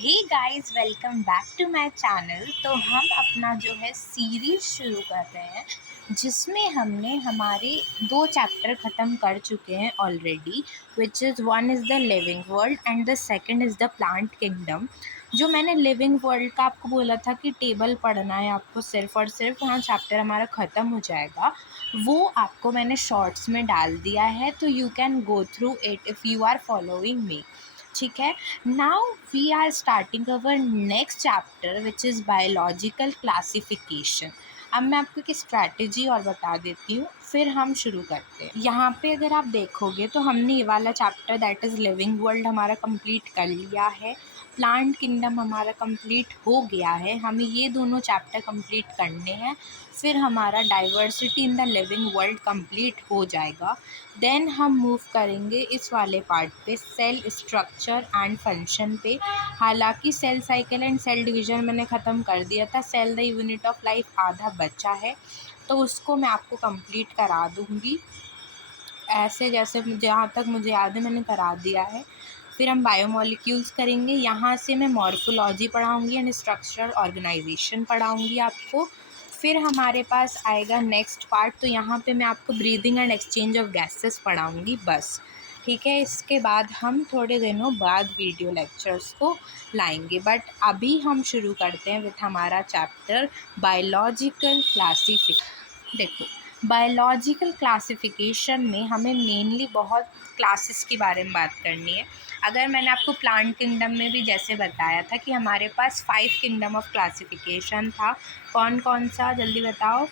Hey guys, welcome back to my channel. तो हम अपना जो है सीरीज़ शुरू कर रहे हैं, जिसमें हमने हमारे 2 चैप्टर ख़त्म कर चुके हैं already, which is one is the living world and the second is the plant kingdom. जो मैंने लिविंग वर्ल्ड का आपको बोला था कि टेबल पढ़ना है आपको सिर्फ़ और सिर्फ, वहाँ चैप्टर हमारा ख़त्म हो जाएगा, वो आपको मैंने शॉर्ट्स में डाल दिया है, तो you can go through it if you are following me. ठीक है। Now we are starting our next chapter which is biological classification. अब मैं आपको एक स्ट्रैटेजी और बता देती हूँ, फिर हम शुरू करते हैं। यहाँ पे अगर आप देखोगे तो हमने ये वाला chapter that is living world हमारा कंप्लीट कर लिया है, प्लांट किंगडम हमारा कंप्लीट हो गया है, हमें ये दोनों चैप्टर कंप्लीट करने हैं, फिर हमारा diversity in the living world complete हो जाएगा। देन हम मूव करेंगे इस वाले पार्ट पे, सेल स्ट्रक्चर एंड फंक्शन पे। हालांकि cell cycle and cell division मैंने ख़त्म कर दिया था, cell the unit of life आधा बचा है, तो उसको मैं आपको कंप्लीट करा दूँगी ऐसे, जैसे जहाँ तक मुझे याद है मैंने करा दिया है। फिर हम बायोमोलिक्यूल्स करेंगे, यहाँ से मैं मॉर्फोलॉजी पढ़ाऊँगी एंड स्ट्रक्चरल ऑर्गेनाइजेशन पढ़ाऊँगी आपको। फिर हमारे पास आएगा नेक्स्ट पार्ट, तो यहाँ पे मैं आपको breathing and exchange of gases पढ़ाऊँगी बस। ठीक है, इसके बाद हम थोड़े दिनों बाद वीडियो लेक्चर्स को लाएंगे, बट अभी हम शुरू करते हैं विथ हमारा चैप्टर बायोलॉजिकल क्लासिफिकेशन। देखो, बायोलॉजिकल क्लासिफिकेशन में हमें मेनली बहुत क्लासेस के बारे में बात करनी है। अगर मैंने आपको प्लांट किंगडम में भी जैसे बताया था कि हमारे पास 5 किंगडम ऑफ क्लासिफिकेशन था, कौन कौन सा जल्दी बताओ,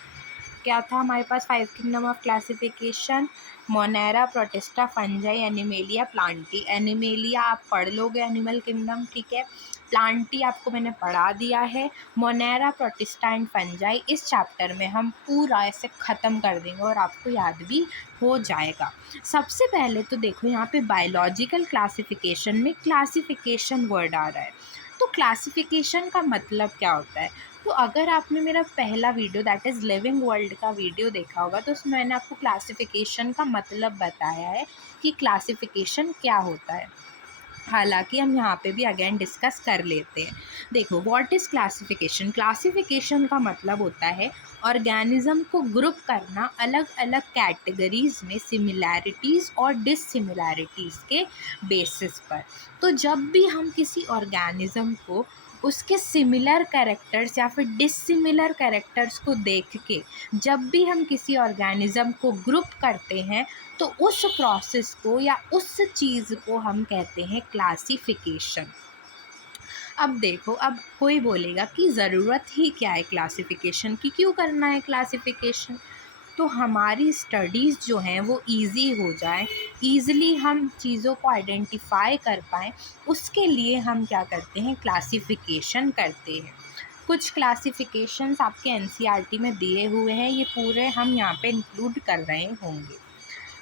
क्या था हमारे पास 5 kingdom of classification? Monera, protista, fungi, animalia, Plantae. Animalia आप पढ़ लोगे एनिमल किंगडम, ठीक है। प्लांटी आपको मैंने पढ़ा दिया है। मोनेरा, प्रोटिस्टा एंड फंजाई इस चैप्टर में हम पूरा ऐसे ख़त्म कर देंगे और आपको याद भी हो जाएगा। सबसे पहले तो देखो, यहाँ पे बायोलॉजिकल क्लासिफिकेशन में क्लासिफिकेशन वर्ड आ रहा है, तो क्लासिफिकेशन का मतलब क्या होता है? तो अगर आपने मेरा पहला video that is living world का वीडियो देखा होगा, तो उसमें मैंने आपको क्लासिफिकेशन का मतलब बताया है कि क्लासिफिकेशन क्या होता है। हालांकि हम यहाँ पे भी अगेन डिस्कस कर लेते हैं। देखो, व्हाट इज़ क्लासिफिकेशन? क्लासिफिकेशन का मतलब होता है ऑर्गेनिज्म को ग्रुप करना अलग अलग कैटेगरीज में सिमिलैरिटीज़ और डिससिमिलैरिटीज़ के बेसिस पर। तो जब भी हम किसी ऑर्गेनिज्म को उसके सिमिलर कैरेक्टर्स या फिर डिससिमिलर कैरेक्टर्स को देख के जब भी हम किसी ऑर्गेनिज्म को ग्रुप करते हैं, तो उस प्रोसेस को या उस चीज़ को हम कहते हैं क्लासिफिकेशन। अब देखो, अब कोई बोलेगा कि ज़रूरत ही क्या है क्लासिफिकेशन की, क्यों करना है क्लासिफिकेशन? तो हमारी स्टडीज़ जो हैं वो इजी हो जाए, ईज़िली हम चीज़ों को आइडेंटिफाई कर पाएँ, उसके लिए हम क्या करते हैं, क्लासिफिकेशन करते हैं। कुछ क्लासिफिकेशंस आपके एनसीईआरटी में दिए हुए हैं, ये पूरे हम यहाँ पे इंक्लूड कर रहे होंगे।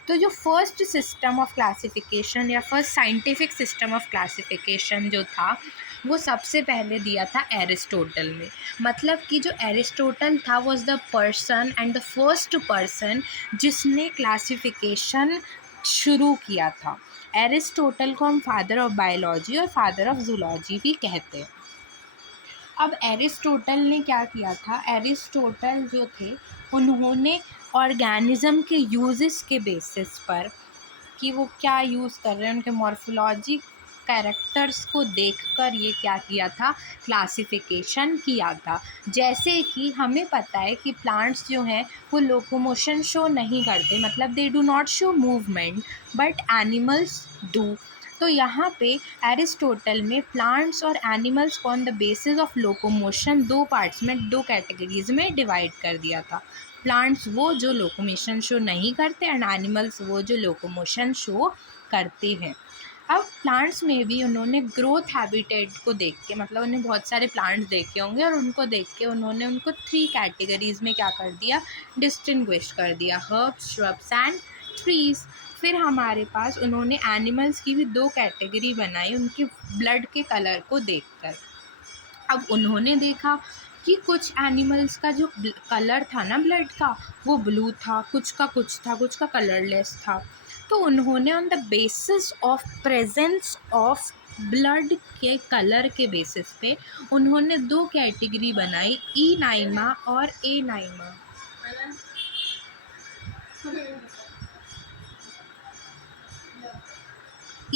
तो जो फर्स्ट सिस्टम ऑफ क्लासिफिकेशन या first scientific system of classification जो था, वो सबसे पहले दिया था एरिस्टोटल ने। मतलब कि जो एरिस्टोटल था was the person and the first person जिसने क्लासिफिकेशन शुरू किया था। एरिस्टोटल को हम फादर ऑफ बायोलॉजी और फादर ऑफ जूलॉजी भी कहते हैं। अब एरिस्टोटल ने क्या किया था? एरिस्टोटल जो थे, उन्होंने ऑर्गेनिज्म के यूजेस के बेसिस पर कि वो क्या यूज़ कर रहे हैं, उनके मॉर्फोलॉजी कैरेक्टर्स को देखकर ये क्या किया था, क्लासिफिकेशन किया था। जैसे कि हमें पता है कि प्लांट्स जो हैं वो लोकोमोशन शो नहीं करते, मतलब they do not show movement, but animals do. तो यहाँ पे एरिस्टोटल में प्लांट्स और एनिमल्स को on the basis of locomotion दो पार्ट्स में, दो कैटेगरीज में डिवाइड कर दिया था। प्लांट्स वो जो लोकोमोशन शो नहीं करते एंड एनिमल्स वो जो लोकोमोशन शो करते हैं। अब प्लांट्स में भी उन्होंने ग्रोथ हैबिटेट को देख के, मतलब उन्हें बहुत सारे प्लांट्स देखे होंगे और उनको देख के उन्होंने उनको 3 कैटेगरीज में क्या कर दिया, डिस्टिंग्विश कर दिया, हर्ब्स, श्रब्स एंड ट्रीज। फिर हमारे पास उन्होंने एनिमल्स की भी 2 कैटेगरी बनाई उनके ब्लड के कलर को देखकर। अब उन्होंने देखा कि कुछ एनिमल्स का जो कलर था ना ब्लड का, वो ब्लू था, कुछ का कुछ का कलरलेस था। तो उन्होंने on the basis of presence of blood के कलर के बेसिस पे उन्होंने दो कैटेगरी बनाई, ई नाइमा और ए नाइमा।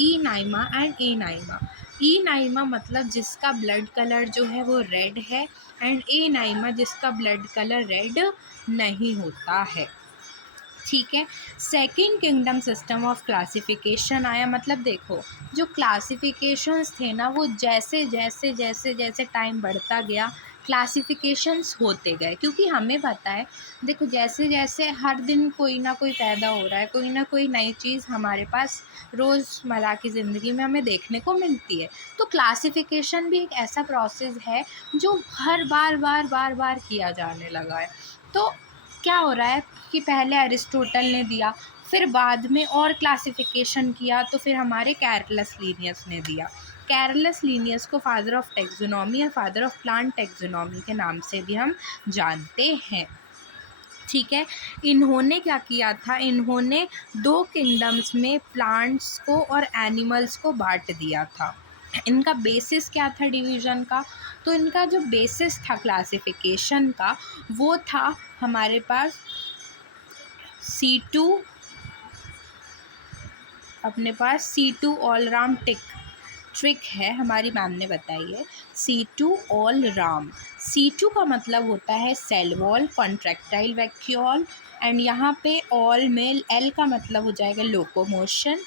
ई नाइमा एंड ए नाइमा। ई नाइमा मतलब जिसका ब्लड कलर जो है वो रेड है, एंड ए नाइमा जिसका ब्लड कलर रेड नहीं होता है। ठीक है। Second kingdom system of classification आया, मतलब देखो जो क्लासिफिकेशंस थे ना वो जैसे जैसे जैसे जैसे टाइम बढ़ता गया क्लासिफिकेशंस होते गए, क्योंकि हमें पता है देखो जैसे जैसे हर दिन कोई ना कोई पैदा हो रहा है, कोई ना कोई नई चीज़ हमारे पास रोज़मर्रा की ज़िंदगी में हमें देखने को मिलती है। तो क्लासिफिकेशन भी एक ऐसा प्रोसेस है जो हर बार बार बार बार किया जाने लगा है। तो क्या हो रहा है कि पहले अरिस्टोटल ने दिया, फिर बाद में और क्लासिफिकेशन किया, तो फिर हमारे कैरलस लीनियस ने दिया। कैरलस लीनियस को फादर ऑफ टेक्सोनॉमी या फादर ऑफ प्लांट टेक्सोनॉमी के नाम से भी हम जानते हैं। ठीक है। इन्होंने क्या किया था, इन्होंने दो किंगडम्स में प्लांट्स को और एनिमल्स को बांट दिया था। इनका बेसिस क्या था डिवीज़न का, तो इनका जो बेसिस था क्लासिफिकेशन का वो था हमारे पास C2, अपने पास C2 ऑल राम ट्रिक है, हमारी मैम ने बताई है। C2 ऑल राम, C2 का मतलब होता है cell wall, contractile vacuole, and यहाँ पे ऑल में L का मतलब हो जाएगा लोकोमोशन,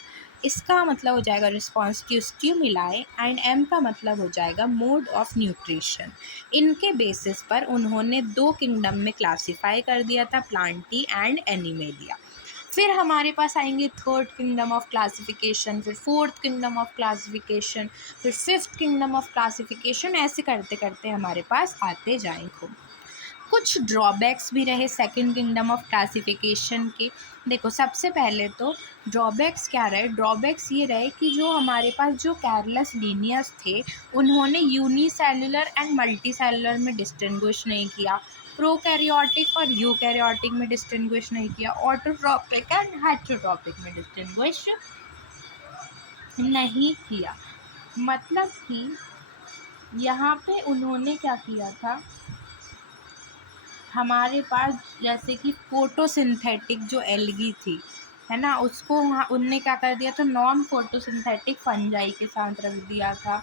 इसका मतलब हो जाएगा response to stimuli, and M का मतलब हो जाएगा मोड ऑफ न्यूट्रिशन। इनके बेसिस पर उन्होंने दो किंगडम में क्लासीफाई कर दिया था, प्लांटी एंड एनिमेलिया। फिर हमारे पास आएंगे थर्ड किंगडम ऑफ क्लासिफिकेशन, फिर फोर्थ किंगडम ऑफ क्लासिफिकेशन, फिर फिफ्थ किंगडम ऑफ क्लासिफिकेशन, ऐसे करते करते हमारे पास आते जाएंगे। कुछ ड्रॉबैक्स भी रहे सेकंड किंगडम ऑफ क्लासिफिकेशन के। देखो सबसे पहले तो ड्रॉबैक्स क्या रहे, ड्रॉबैक्स ये रहे कि जो हमारे पास जो कैरलस लीनियस थे उन्होंने यूनिसेलुलर एंड मल्टीसेलुलर में डिस्टिंग्विश नहीं किया, प्रोकैरियोटिक और यूकैरियोटिक में डिस्टिंग्विश नहीं किया, ऑटोट्रॉपिक एंड हेटेरोट्रॉपिक में डिस्टिंग्विश नहीं किया। मतलब कि यहाँ पे उन्होंने क्या किया था, हमारे पास जैसे कि फोटोसिंथेटिक जो एल्गी थी है ना, उसको वहाँ उनने क्या कर दिया था, नॉन फोटोसिंथेटिक फंजाई के साथ रख दिया था।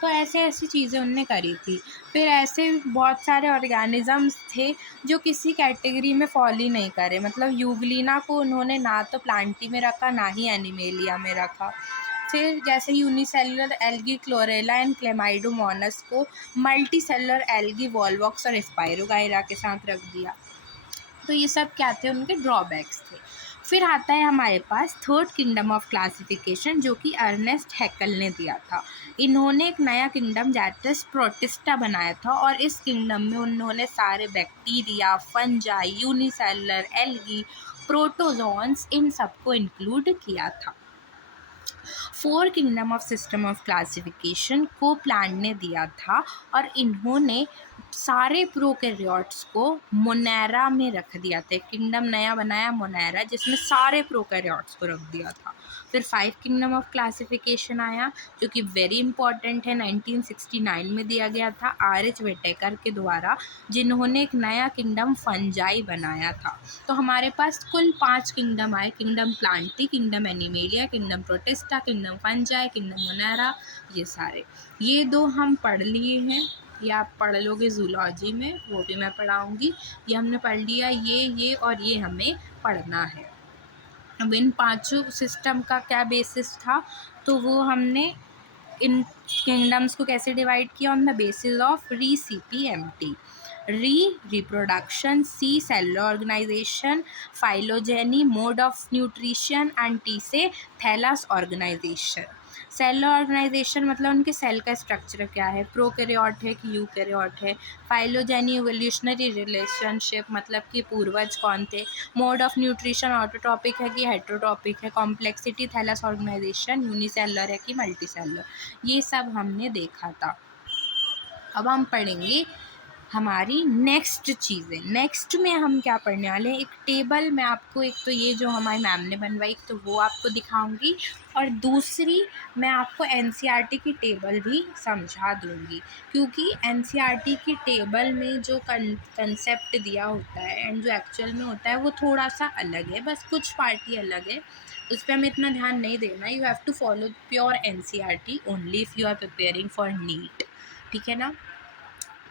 तो ऐसे ऐसी चीज़ें उनने करी थी। फिर ऐसे बहुत सारे ऑर्गेनिज़म्स थे जो किसी कैटेगरी में फॉल ही नहीं करे, मतलब यूग्लिना को उन्होंने ना तो प्लांटी में रखा ना ही एनिमेलिया में रखा। फिर जैसे unicellular algae chlorella and Chlamydomonas को मल्टी सेलुलर एल्गी वॉल्वॉक्स और स्पायरोगाइरा के साथ रख दिया। तो ये सब क्या थे, उनके ड्रॉबैक्स थे। फिर आता है हमारे पास थर्ड किंगडम ऑफ क्लासिफिकेशन जो कि अर्नेस्ट हैकल ने दिया था। इन्होंने एक नया किंगडम जैटस प्रोटिस्टा बनाया था, और इस किंगडम में उन्होंने सारे bacteria, fungi, unicellular algae, protozoans, इन सबको इंक्लूड किया था। Four kingdom of system of classification को प्लांट ने दिया था, और इन्होंने सारे प्रोकैरियोट्स को मोनेरा में रख दिया था। किंगडम नया बनाया मोनेरा, जिसमें सारे प्रोकैरियोट्स को रख दिया था। फिर फाइव किंगडम ऑफ क्लासिफिकेशन आया जो कि वेरी इंपॉर्टेंट है, 1969 में दिया गया था R.H. व्हिटेकर के द्वारा, जिन्होंने एक नया किंगडम फंजाई बनाया था। तो हमारे पास कुल 5 किंगडम आए, kingdom Plantae, kingdom animalia, kingdom protista, kingdom fungi, kingdom Monera, ये सारे। ये दो हम पढ़ लिए हैं, ये आप पढ़ लोगे जूलॉजी में, वो भी मैं पढ़ाऊँगी। ये हमने पढ़ लिया, ये और ये हमें पढ़ना है। अब इन पांचों सिस्टम का क्या बेसिस था, तो वो हमने इन किंगडम्स को कैसे डिवाइड किया, on the basis of re reproduction, C cellular organisation, phylogeny, mode of nutrition, and T से थैलास ऑर्गेनाइजेशन। सेलुलर ऑर्गेनाइजेशन मतलब उनके सेल का स्ट्रक्चर क्या है, प्रोकैरियोट है कि यूकैरियोट है। फाइलोजेनी इवोल्यूशनरी रिलेशनशिप मतलब कि पूर्वज कौन थे। मोड ऑफ न्यूट्रिशन ऑटोट्रॉपिक है कि हेटेरोट्रॉपिक है। कॉम्प्लेक्सिटी थैलास ऑर्गेनाइजेशन यूनिसेलुलर है कि मल्टीसेलुलर, ये सब हमने देखा था। अब हम पढ़ेंगे हमारी नेक्स्ट चीज़ें। नेक्स्ट में हम क्या पढ़ने वाले हैं, एक टेबल मैं आपको, एक तो ये जो हमारी मैम ने बनवाई तो वो आपको दिखाऊंगी, और दूसरी मैं आपको एनसीईआरटी की टेबल भी समझा दूंगी, क्योंकि एनसीईआरटी की टेबल में जो कंसेप्ट दिया होता है एंड जो एक्चुअल में होता है वो थोड़ा सा अलग है, बस कुछ पार्ट ही अलग है, उस पर हमें इतना ध्यान नहीं देना। You have to follow pure NCERT only if you are preparing for NEET, ठीक है ना।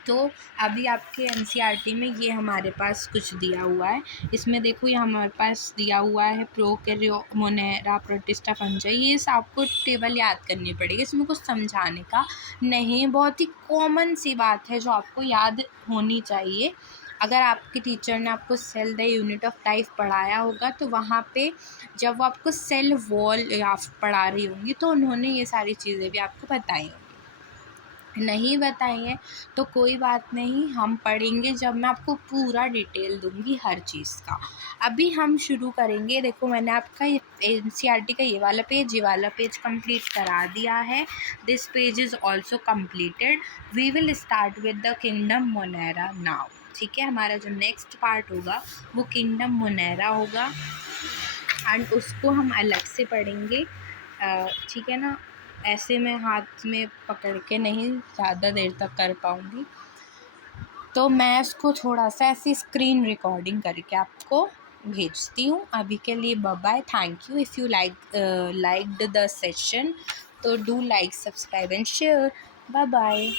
तो अभी आपके एनसीईआरटी में ये हमारे पास कुछ दिया हुआ है, इसमें देखो ये हमारे पास दिया हुआ है प्रोकैरियो मोनेरा प्रोटिस्टा फंजाई, ये आपको टेबल याद करनी पड़ेगी, इसमें कुछ समझाने का नहीं, बहुत ही कॉमन सी बात है जो आपको याद होनी चाहिए। अगर आपके टीचर ने आपको cell the unit of life पढ़ाया होगा तो वहाँ पे जब वो आपको सेल वॉल या पढ़ा रही होंगी तो उन्होंने ये सारी चीज़ें भी आपको बताई होंगी। नहीं बताई हैं तो कोई बात नहीं, हम पढ़ेंगे जब मैं आपको पूरा डिटेल दूंगी हर चीज़ का। अभी हम शुरू करेंगे, देखो मैंने आपका एनसीईआरटी का ये वाला पेज कंप्लीट करा दिया है। This page is also completed. We will start with the kingdom Monera now, ठीक है। हमारा जो नेक्स्ट पार्ट होगा वो किंगडम मोनेरा होगा एंड उसको हम अलग से पढ़ेंगे, ठीक है ना। ऐसे मैं हाथ में पकड़ के नहीं ज़्यादा देर तक कर पाऊँगी, तो मैं इसको थोड़ा सा ऐसी स्क्रीन रिकॉर्डिंग करके आपको भेजती हूँ। अभी के लिए bye bye, thank you. If you liked the session तो do like, subscribe and share. Bye bye.